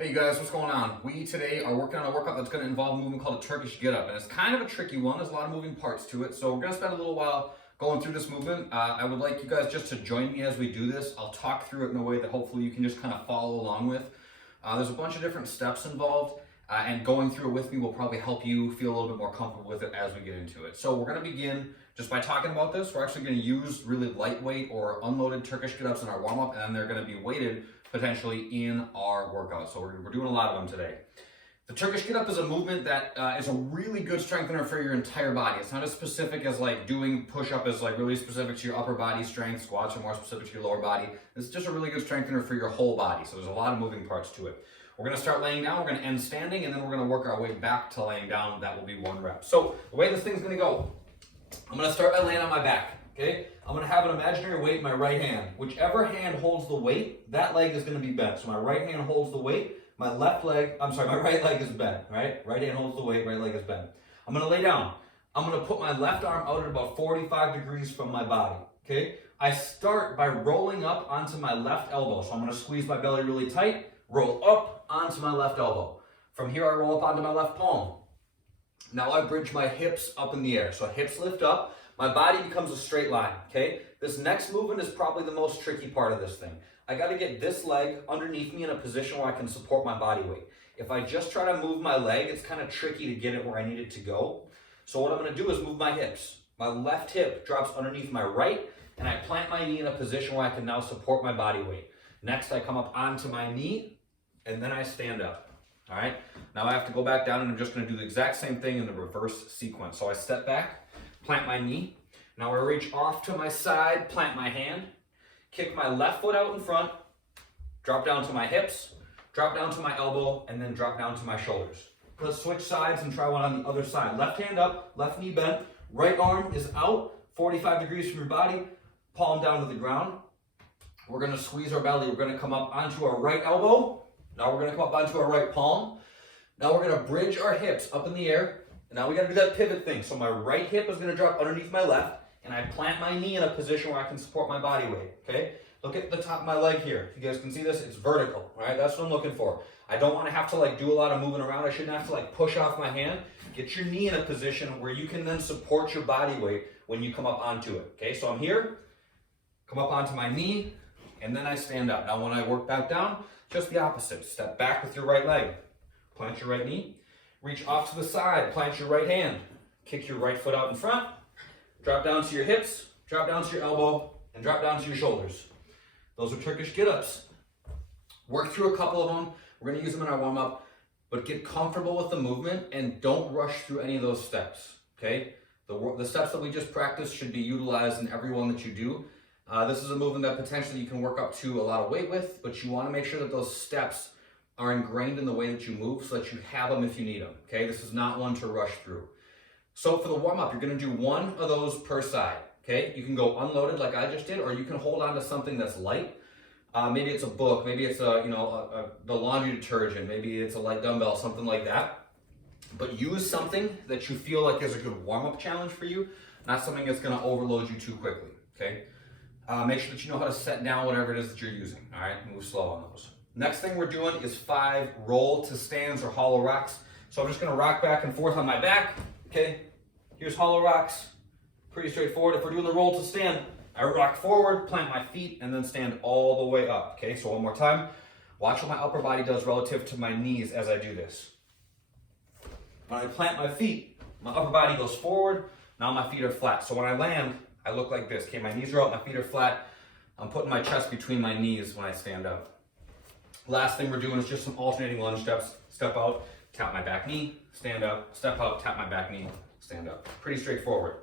Hey you guys, what's going on? We today are working on a workout that's going to involve a movement called a Turkish get up, and it's kind of a tricky one. There's a lot of moving parts to it, so we're going to spend a little while going through this movement. I would like you guys just to join me as we do this. I'll talk through it in a way that hopefully you can just kind of follow along with. There's a bunch of different steps involved, and going through it with me will probably help you feel a little bit more comfortable with it as we get into it. So we're going to begin just by talking about this. We're actually going to use really lightweight or unloaded Turkish get ups in our warm up, and then they're going to be weighted potentially in our workout. So we're doing a lot of them today. The Turkish get up is a movement that is a really good strengthener for your entire body. It's not as specific as like doing push up is like really specific to your upper body strength. Squats are more specific to your lower body. It's just a really good strengthener for your whole body. So there's a lot of moving parts to it. We're going to start laying down, we're going to end standing, and then we're going to work our way back to laying down. That will be one rep. So the way this thing's going to go, I'm going to start by laying on my back. Okay, I'm going to have an imaginary weight in my right hand. Whichever hand holds the weight, that leg is going to be bent. So my right hand holds the weight, my right leg is bent, right? Right hand holds the weight, right leg is bent. I'm going to lay down. I'm going to put my left arm out at about 45 degrees from my body, okay? I start by rolling up onto my left elbow. So I'm going to squeeze my belly really tight, roll up onto my left elbow. From here, I roll up onto my left palm. Now I bridge my hips up in the air. So hips lift up. My body becomes a straight line, okay? This next movement is probably the most tricky part of this thing. I gotta get this leg underneath me in a position where I can support my body weight. If I just try to move my leg, it's kind of tricky to get it where I need it to go. So what I'm gonna do is move my hips. My left hip drops underneath my right, and I plant my knee in a position where I can now support my body weight. Next, I come up onto my knee, and then I stand up, all right? Now I have to go back down, and I'm just gonna do the exact same thing in the reverse sequence. So I step back, plant my knee. Now I reach off to my side, plant my hand, kick my left foot out in front, drop down to my hips, drop down to my elbow, and then drop down to my shoulders. Let's switch sides and try one on the other side. Left hand up, left knee bent, right arm is out, 45 degrees from your body, palm down to the ground. We're gonna squeeze our belly. We're gonna come up onto our right elbow. Now we're gonna come up onto our right palm. Now we're gonna bridge our hips up in the air. Now we gotta do that pivot thing. So my right hip is gonna drop underneath my left, and I plant my knee in a position where I can support my body weight, okay? Look at the top of my leg here. If you guys can see this, it's vertical, right? That's what I'm looking for. I don't wanna have to like do a lot of moving around. I shouldn't have to like push off my hand. Get your knee in a position where you can then support your body weight when you come up onto it, okay? So I'm here, come up onto my knee, and then I stand up. Now when I work back down, just the opposite. Step back with your right leg, plant your right knee, reach off to the side, plant your right hand, kick your right foot out in front, drop down to your hips, drop down to your elbow, and drop down to your shoulders. Those are Turkish get-ups. Work through a couple of them. We're gonna use them in our warm-up, but get comfortable with the movement and don't rush through any of those steps, okay? The steps that we just practiced should be utilized in every one that you do. This is a movement that potentially you can work up to a lot of weight with, but you wanna make sure that those steps are ingrained in the way that you move so that you have them if you need them, okay? This is not one to rush through. So for the warm-up, you're gonna do one of those per side, okay? You can go unloaded like I just did, or you can hold on to something that's light. Maybe it's a book, maybe it's the laundry detergent, maybe it's a light dumbbell, something like that. But use something that you feel like is a good warm-up challenge for you, not something that's gonna overload you too quickly, okay? Make sure that you know how to set down whatever it is that you're using, all right? Move slow on those. Next thing we're doing is 5 roll to stands or hollow rocks. So I'm just gonna rock back and forth on my back, okay? Here's hollow rocks, pretty straightforward. If we're doing the roll to stand, I rock forward, plant my feet, and then stand all the way up, okay? So one more time. Watch what my upper body does relative to my knees as I do this. When I plant my feet, my upper body goes forward, now my feet are flat. So when I land, I look like this, okay? My knees are out, my feet are flat. I'm putting my chest between my knees when I stand up. Last thing we're doing is just some alternating lunge steps. Step out, tap my back knee, stand up, step out, tap my back knee, stand up. Pretty straightforward.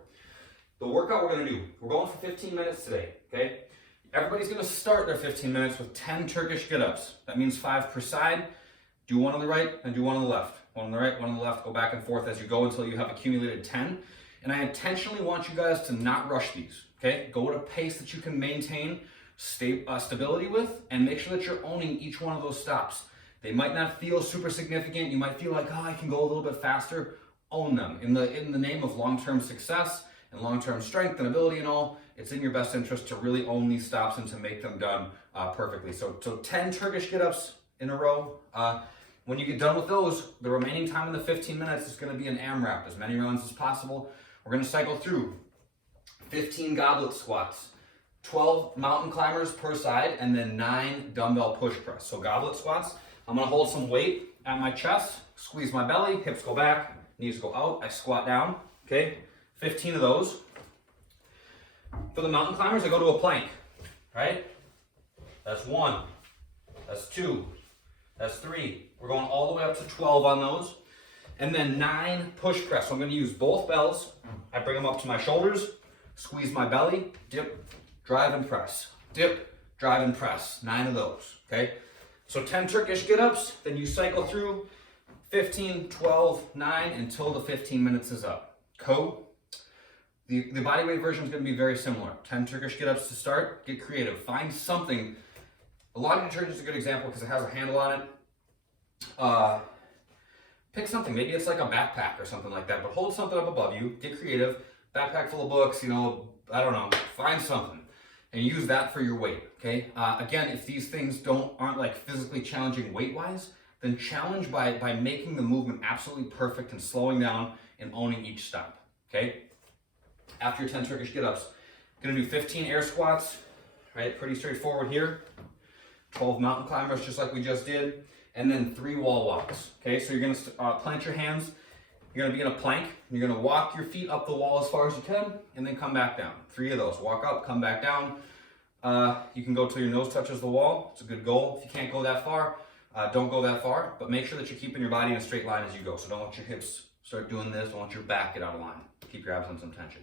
The workout we're gonna do, we're going for 15 minutes today, okay? Everybody's gonna start their 15 minutes with 10 Turkish get-ups. That means 5 per side. Do one on the right and do one on the left. One on the right, one on the left, go back and forth as you go until you have accumulated 10. And I intentionally want you guys to not rush these, okay? Go at a pace that you can maintain stability with, and make sure that you're owning each one of those stops. They might not feel super significant. You might feel like, oh, I can go a little bit faster. Own them. In the name of long-term success and long-term strength and ability and all, it's in your best interest to really own these stops and to make them done perfectly. So 10 Turkish get-ups in a row. When you get done with those, the remaining time in the 15 minutes is going to be an AMRAP, as many rounds as possible. We're going to cycle through 15 goblet squats, 12 mountain climbers per side, and then 9 dumbbell push press. So goblet squats, I'm going to hold some weight at my chest, squeeze my belly, hips go back, knees go out, I squat down, okay? 15 of those. For the mountain climbers, I go to a plank, right? That's 1, that's 2, that's 3. We're going all the way up to 12 on those. And then 9 push press. So I'm going to use both bells. I bring them up to my shoulders, squeeze my belly, dip, drive and press. Dip, drive and press. 9 of those, okay? So 10 Turkish get-ups, then you cycle through 15, 12, 9 until the 15 minutes is up. Cool? The bodyweight version is going to be very similar. 10 Turkish get-ups to start. Get creative. Find something. A log detergent is a good example because it has a handle on it. Pick something, maybe it's like a backpack or something like that, but hold something up above you, get creative, backpack full of books, you know, I don't know, find something and use that for your weight, okay? Again, if these things aren't like physically challenging weight-wise, then challenge by making the movement absolutely perfect and slowing down and owning each step, okay? After your 10 Turkish get-ups, gonna do 15 air squats, right? Pretty straightforward here. 12 mountain climbers, just like we just did. And then 3 wall walks, okay? So you're gonna plant your hands, you're gonna be in a plank, you're gonna walk your feet up the wall as far as you can, and then come back down. 3 of those, walk up, come back down. You can go till your nose touches the wall, it's a good goal. If you can't go that far, don't go that far, but make sure that you're keeping your body in a straight line as you go. So don't let your hips start doing this, don't let your back get out of line. Keep your abs on some tension.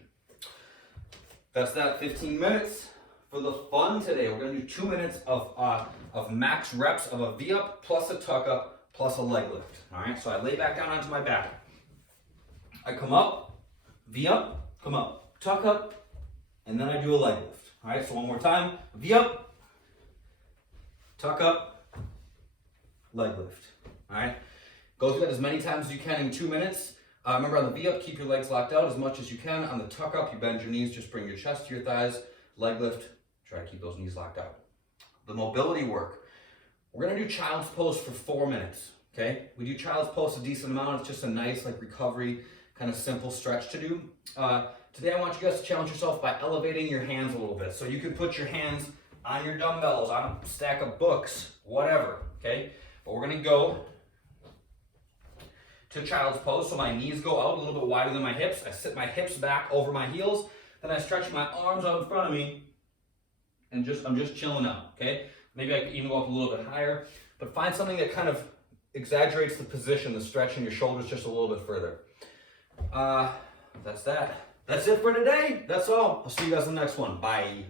That's that, 15 minutes. For the fun today, we're going to do 2 minutes of max reps of a V-up plus a tuck-up plus a leg lift. All right, so I lay back down onto my back. I come up, V-up, come up, tuck-up, and then I do a leg lift. All right, so one more time. V-up, tuck-up, leg lift. All right, go through that as many times as you can in 2 minutes. Remember on the V-up, keep your legs locked out as much as you can. On the tuck-up, you bend your knees, just bring your chest to your thighs. Leg lift, try to keep those knees locked out. The mobility work. We're gonna do child's pose for 4 minutes, okay? We do child's pose a decent amount. It's just a nice like recovery, kind of simple stretch to do. Today I want you guys to challenge yourself by elevating your hands a little bit. So you can put your hands on your dumbbells, on a stack of books, whatever, okay? But we're gonna go to child's pose. So my knees go out a little bit wider than my hips. I sit my hips back over my heels. Then I stretch my arms out in front of me and I'm just chilling out, okay? Maybe I can even go up a little bit higher, but find something that kind of exaggerates the position, the stretch in your shoulders just a little bit further. That's that. That's it for today. That's all. I'll see you guys in the next one. Bye.